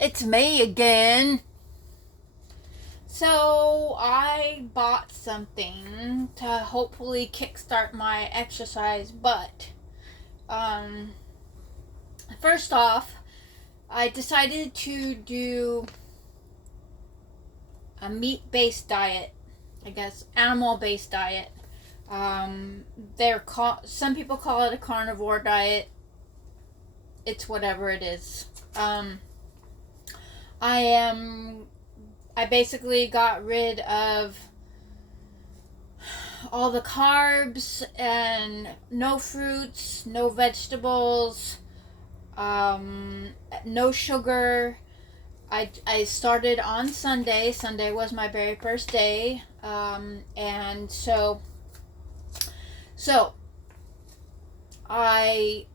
It's me again. So, I bought something to hopefully kickstart my exercise, but um, first off, I decided to do a meat based diet, I guess, animal based diet. Some people call it a carnivore diet. It's whatever it is. I am I basically got rid of all the carbs and no fruits, no vegetables, no sugar. I started on Sunday. Sunday was my very first day, and so I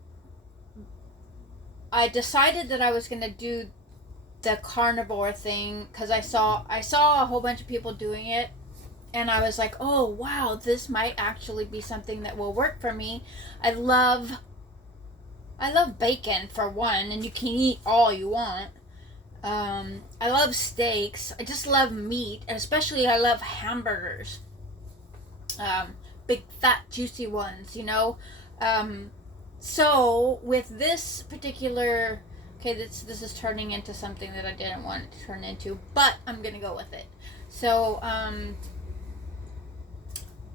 I decided that I was gonna do the carnivore thing because I saw a whole bunch of people doing it, and I was like, oh wow, this might actually be something that will work for me. I love I love bacon for one, and you can eat all you want. I love steaks. I just love meat, and especially I love hamburgers. Big fat juicy ones. Um, so with this particular, okay, this is turning into something that I didn't want it to turn into, but I'm gonna go with it. So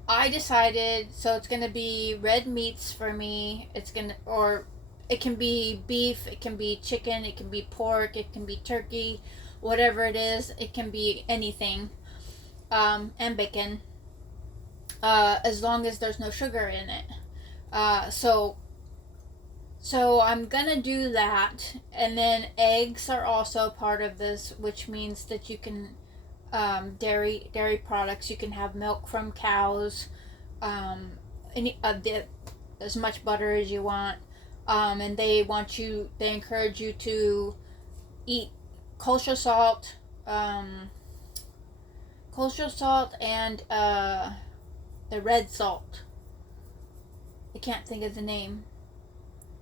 I decided, so it's gonna be red meats for me. Or it can be beef, it can be chicken, it can be pork, it can be turkey, whatever it is. It can be anything, and bacon, as long as there's no sugar in it. Uh, so so I'm gonna do that, and then eggs are also part of this, which means that you can, dairy products. You can have milk from cows, um, as much butter as you want, and they encourage you to eat kosher salt, um, and the red salt. I can't think of the name.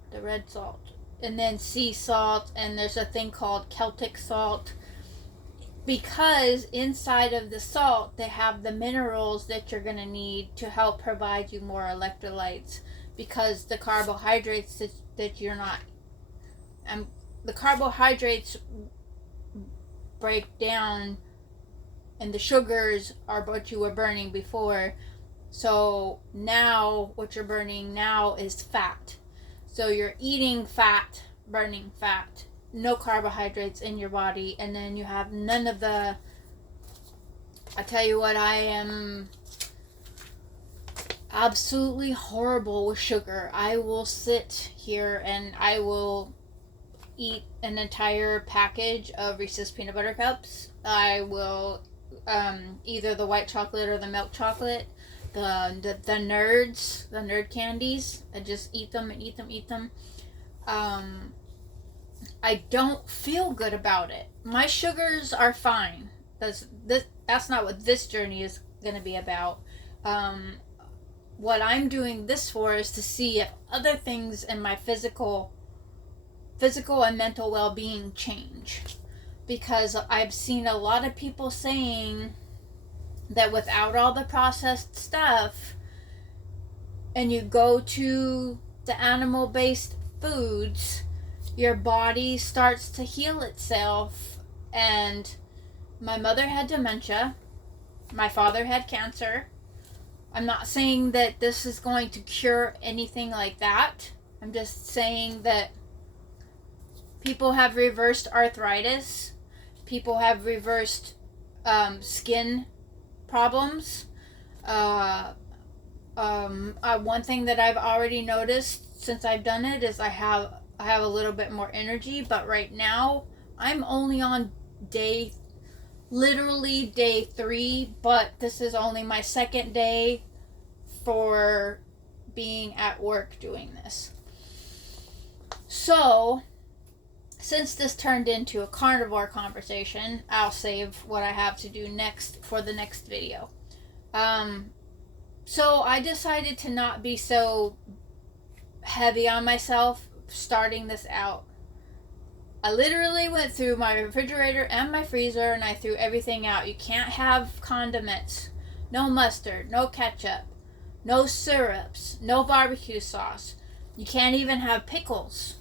The red salt, and then sea salt, and there's a thing called Celtic salt, because inside of the salt they have the minerals that you're going to need to help provide you more electrolytes, because the carbohydrates that you're not the carbohydrates break down, and the sugars are what you were burning before. So now what you're burning now is fat. So you're eating fat, burning fat, no carbohydrates in your body, and then you have none of the. I tell you what, I am absolutely horrible with sugar. I will sit here and I will eat an entire package of Reese's peanut butter cups. I will, either the white chocolate or the milk chocolate. The nerds, the nerd candies. I just eat them and eat them, eat them. Um, I don't feel good about it. My sugars are fine. That's not what this journey is gonna be about. Um, what I'm doing this for is to see if other things in my physical and mental well-being change, because I've seen a lot of people saying that without all the processed stuff, and you go to the animal based foods, your body starts to heal itself. And my mother had dementia, my father had cancer. I'm not saying that this is going to cure anything like that. I'm just saying that people have reversed arthritis, people have reversed, skin problems. One thing that I've already noticed since I've done it is I have a little bit more energy. But right now I'm only on literally day 3, but this is only my second day for being at work doing this. So since this turned into a carnivore conversation, I'll save what I have to do next for the next video. So I decided to not be so heavy on myself starting this out. I literally went through my refrigerator and my freezer and I threw everything out. You can't have condiments. No mustard, no ketchup, no syrups, no barbecue sauce. You can't even have pickles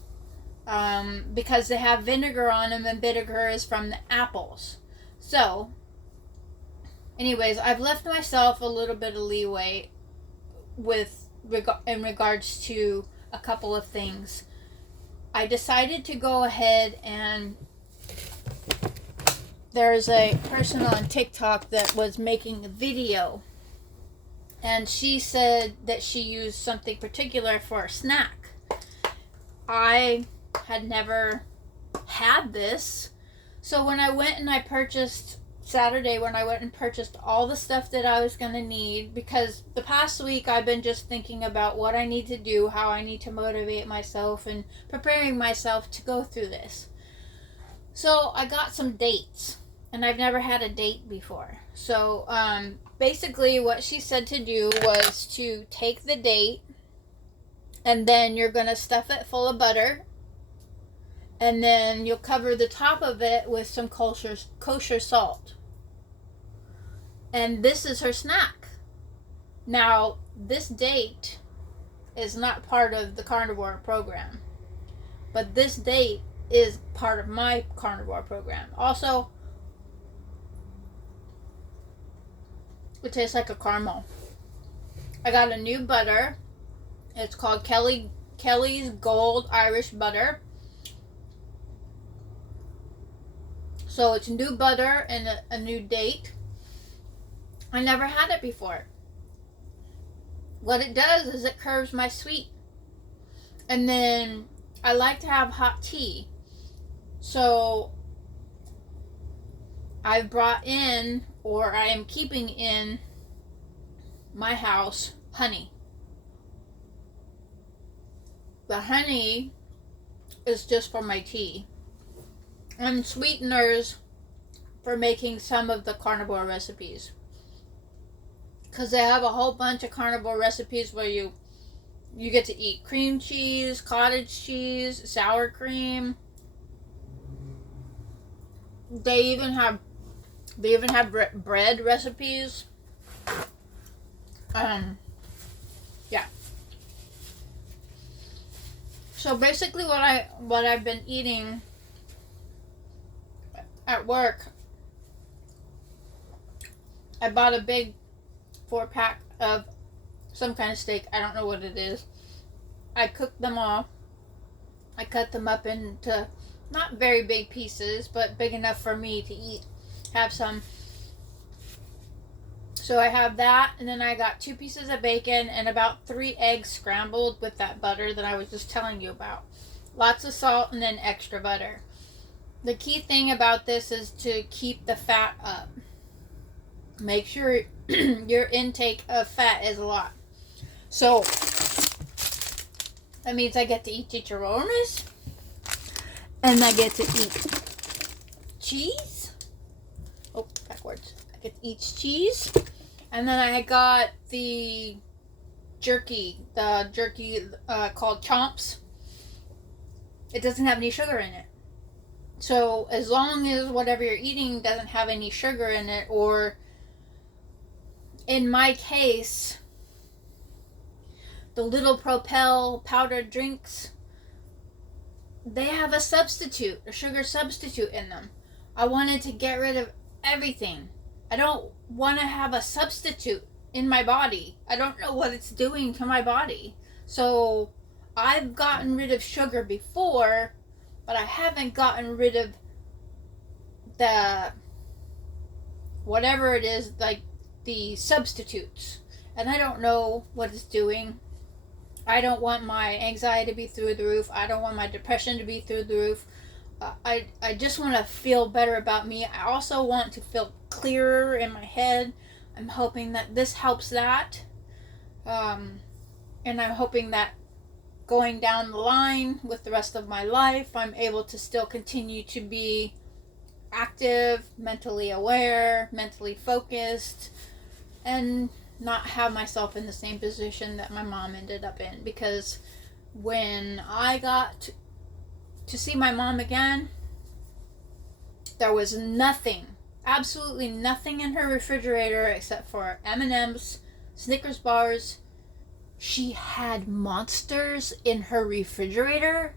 because they have vinegar on them, and vinegar is from the apples. So, anyways, I've left myself a little bit of leeway in regards to a couple of things. I decided to go ahead, and there's a person on TikTok that was making a video, and she said that she used something particular for a snack. I had never had this, so when I went and I purchased Saturday, when I went and purchased all the stuff that I was going to need, because the past week I've been just thinking about what I need to do, how I need to motivate myself, and preparing myself to go through this. So I got some dates, and I've never had a date before. So basically what she said to do was to take the date, and then you're going to stuff it full of butter, and then you'll cover the top of it with some kosher salt. And this is her snack. Now, this date is not part of the carnivore program, but this date is part of my carnivore program. Also, it tastes like a caramel. I got a new butter. It's called Kelly's Gold Irish Butter. So it's new butter and a new date. I never had it before. What it does is it curbs my sweet. And then I like to have hot tea. So I've brought in, or I am keeping in my house, honey. The honey is just for my tea. And sweeteners for making some of the carnivore recipes. Because they have a whole bunch of carnivore recipes where you get to eat cream cheese, cottage cheese, sour cream. They even have bread recipes. Yeah. So basically what I've been eating at work, I bought a big 4-pack of some kind of steak. I don't know what it is. I cooked them all. I cut them up into not very big pieces, but big enough for me to eat. Have some. So I have that, and then I got 2 pieces of bacon and about 3 eggs scrambled with that butter that I was just telling you about. Lots of salt and then extra butter. The key thing about this is to keep the fat up. Make sure your intake of fat is a lot. So that means I get to eat chicharrones, and I get to eat cheese. Oh, backwards. I get to eat cheese, and then I got the jerky called Chomps. It doesn't have any sugar in it. So as long as whatever you're eating doesn't have any sugar in it, or in my case, the Little Propel powdered drinks, they have a sugar substitute in them. I wanted to get rid of everything. I don't want to have a substitute in my body. I don't know what it's doing to my body. So I've gotten rid of sugar before, but I haven't gotten rid of the whatever it is, like the substitutes. And I don't know what it's doing. I don't want my anxiety to be through the roof. I don't want my depression to be through the roof. I just want to feel better about me. I also want to feel clearer in my head. I'm hoping that this helps that. And I'm hoping that going down the line with the rest of my life, I'm able to still continue to be active, mentally aware, mentally focused, and not have myself in the same position that my mom ended up in. Because when I got to see my mom again. There was nothing, absolutely nothing in her refrigerator except for M&Ms, Snickers bars. She had Monsters in her refrigerator.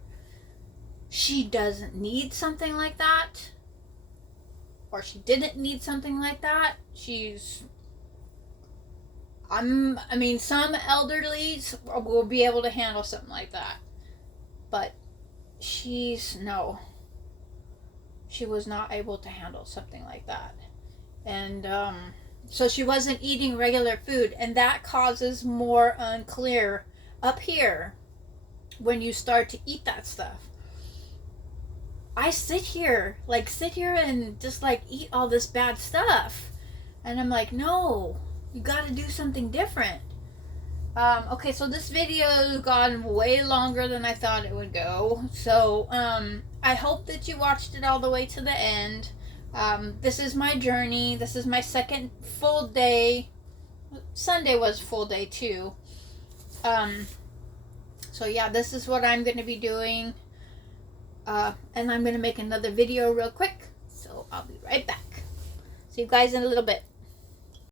She doesn't need something like that. Or she didn't need something like that. I mean, some elderlies will be able to handle something like that. But no. She was not able to handle something like that. And, so she wasn't eating regular food. And that causes more unclear up here when you start to eat that stuff. I sit here and just like eat all this bad stuff. And I'm like, no, you gotta do something different. Okay, so this video has gone way longer than I thought it would go. So, I hope that you watched it all the way to the end. This is my journey. This is my second full day. Sunday was full day too. So yeah, this is what I'm going to be doing. And I'm going to make another video real quick. So I'll be right back. See you guys in a little bit.